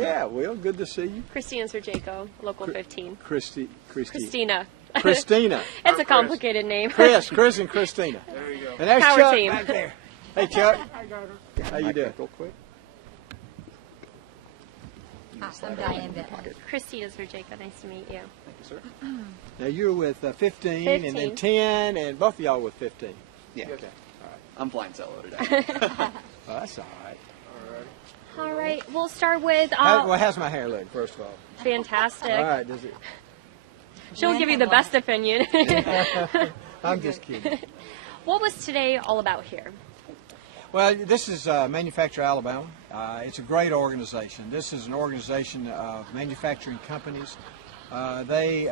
Yeah, Will, good to see you. Christina Serjaco, Local 15. Christina. Christina. Christina. It's a complicated name. Chris and Christina. There you go. And there's Power Chuck team. back there. Hey, Chuck. I got her. How you doing? Real quick. I'm Diane Bentley. Christina Serjaco, nice to meet you. Thank you, sir. Now you're with 15, and then 15. 10, and both of y'all with 15. Yeah. Okay. I'm flying solo today. Oh, that's all right. All right, we'll start with How's my hair look, first of all? fantastic. All right, does it? She'll give you the best opinion. I'm just kidding. What was today all about here? Well, this is Manufacture Alabama. It's a great organization. This is an organization of manufacturing companies. They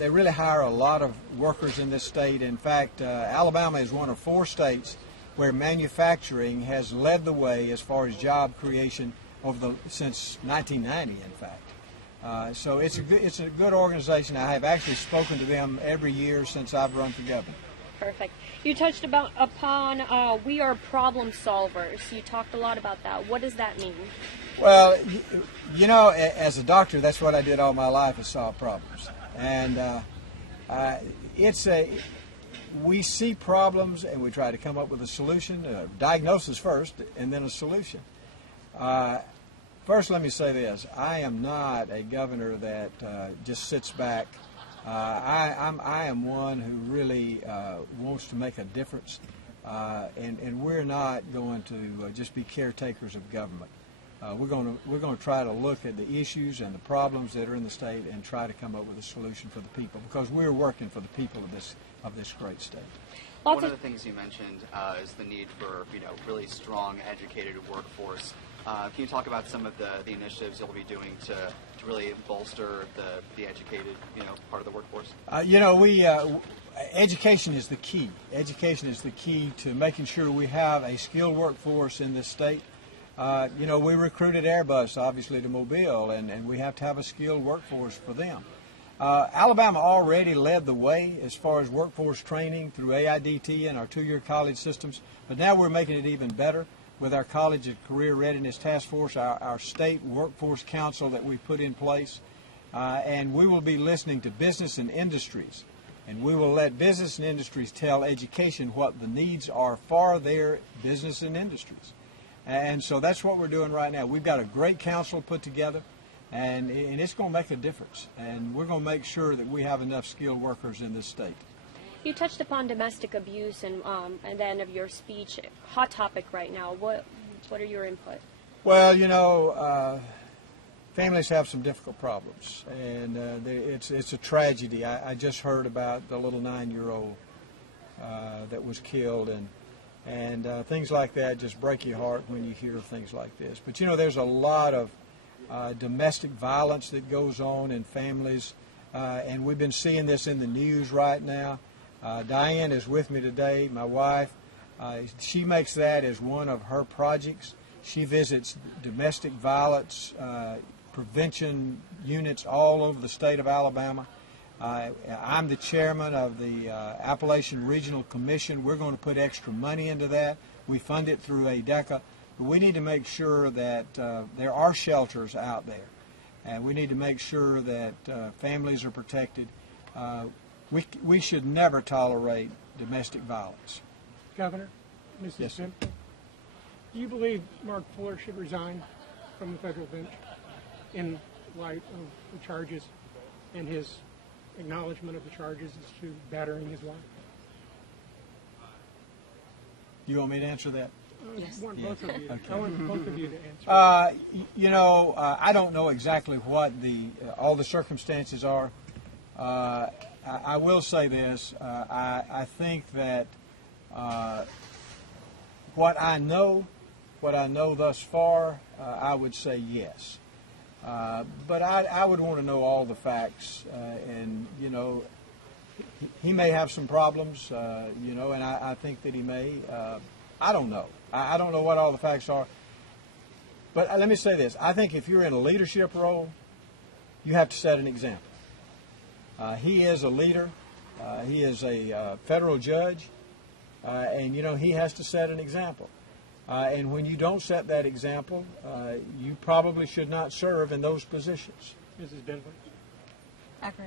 really hire a lot of workers in this state. In fact, Alabama is one of 4 states where manufacturing has led the way as far as job creation since 1990. In fact, so it's a good organization. I have actually spoken to them every year since I've run for governor. Perfect. You touched upon we are problem solvers. You talked a lot about that. What does that mean? Well, you know, as a doctor, that's what I did all my life, is solve problems. And we see problems and we try to come up with a solution, diagnosis first, and then a solution. First, let me say this. I am not a governor that just sits back. I am one who really wants to make a difference, and we're not going to just be caretakers of government. We're going to try to look at the issues and the problems that are in the state and try to come up with a solution for the people, because we're working for the people of this great state. One of the things you mentioned is the need for really strong, educated workforce. Can you talk about some of the initiatives you'll be doing to really bolster the educated part of the workforce? Education is the key. Education is the key to making sure we have a skilled workforce in this state. We recruited Airbus, obviously, to Mobile, and we have to have a skilled workforce for them. Alabama already led the way as far as workforce training through AIDT and our 2-year college systems, but now we're making it even better with our College and Career Readiness Task Force, our state workforce council that we put in place, and we will be listening to business and industries, and we will let business and industries tell education what the needs are for their business and industries. And so that's what we're doing right now. We've got a great council put together, and it's going to make a difference. And we're going to make sure that we have enough skilled workers in this state. You touched upon domestic abuse and at the end of your speech. Hot topic right now. What are your input? Well, families have some difficult problems, and it's a tragedy. I just heard about the little 9-year-old that was killed, and things like that just break your heart when you hear things like this. But there's a lot of domestic violence that goes on in families, and we've been seeing this in the news right now. Diane is with me today, my wife. She makes that as one of her projects. She visits domestic violence prevention units all over the state of Alabama. I'm the chairman of the Appalachian Regional Commission. We're going to put extra money into that. We fund it through ADECA. But we need to make sure that there are shelters out there. And we need to make sure that families are protected. We should never tolerate domestic violence. Governor, Mrs. Bentley, do you believe Mark Fuller should resign from the federal bench in light of the charges and his acknowledgement of the charges as to battering his wife? You want me to answer that? I want both of you. Okay. I want both of you to answer. I don't know exactly what all the circumstances are. I will say this. I think that what I know thus far, I would say yes. But I would want to know all the facts, and he may have some problems, and I think that he may. I don't know. I don't know what all the facts are. But let me say this. I think if you're in a leadership role, you have to set an example. He is a leader. He is a federal judge, and he has to set an example. And when you don't set that example, you probably should not serve in those positions. Mrs. Bentley? I agree.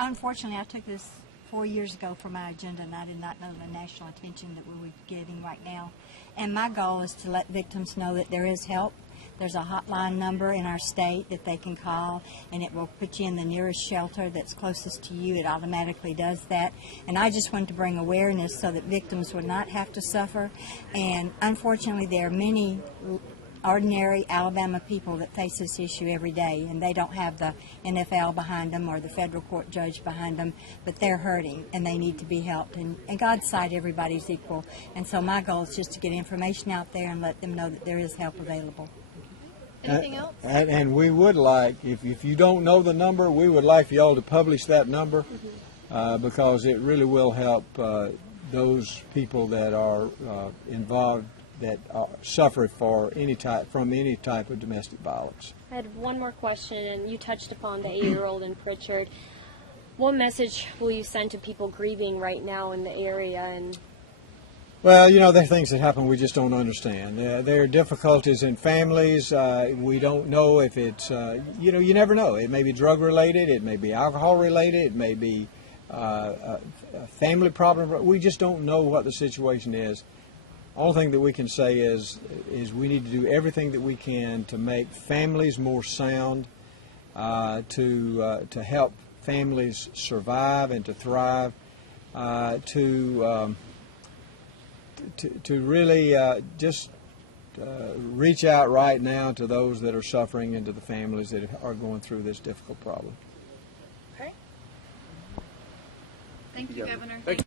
Unfortunately, I took this 4 years ago for my agenda, and I did not know the national attention that we were getting right now. And my goal is to let victims know that there is help. There's a hotline number in our state that they can call, and it will put you in the nearest shelter that's closest to you. It automatically does that. And I just wanted to bring awareness so that victims would not have to suffer. And unfortunately, there are many ordinary Alabama people that face this issue every day, and they don't have the NFL behind them or the federal court judge behind them, but they're hurting and they need to be helped. And in God's sight, everybody's equal. And so my goal is just to get information out there and let them know that there is help available. Anything else? And we would like, if you don't know the number, we would like you all to publish that number because it really will help those people that are involved that suffer from any type of domestic violence. I had one more question, and you touched upon the 8-year-old in Pritchard. What message will you send to people grieving right now in the area? And well, there are things that happen we just don't understand. There are difficulties in families. We don't know if it's, you never know. It may be drug related, it may be alcohol related, it may be a family problem. We just don't know what the situation is. Only thing that we can say is we need to do everything that we can to make families more sound, to help families survive and to thrive, to really just reach out right now to those that are suffering and to the families that are going through this difficult problem. Okay. Thank you, Governor. Thank you.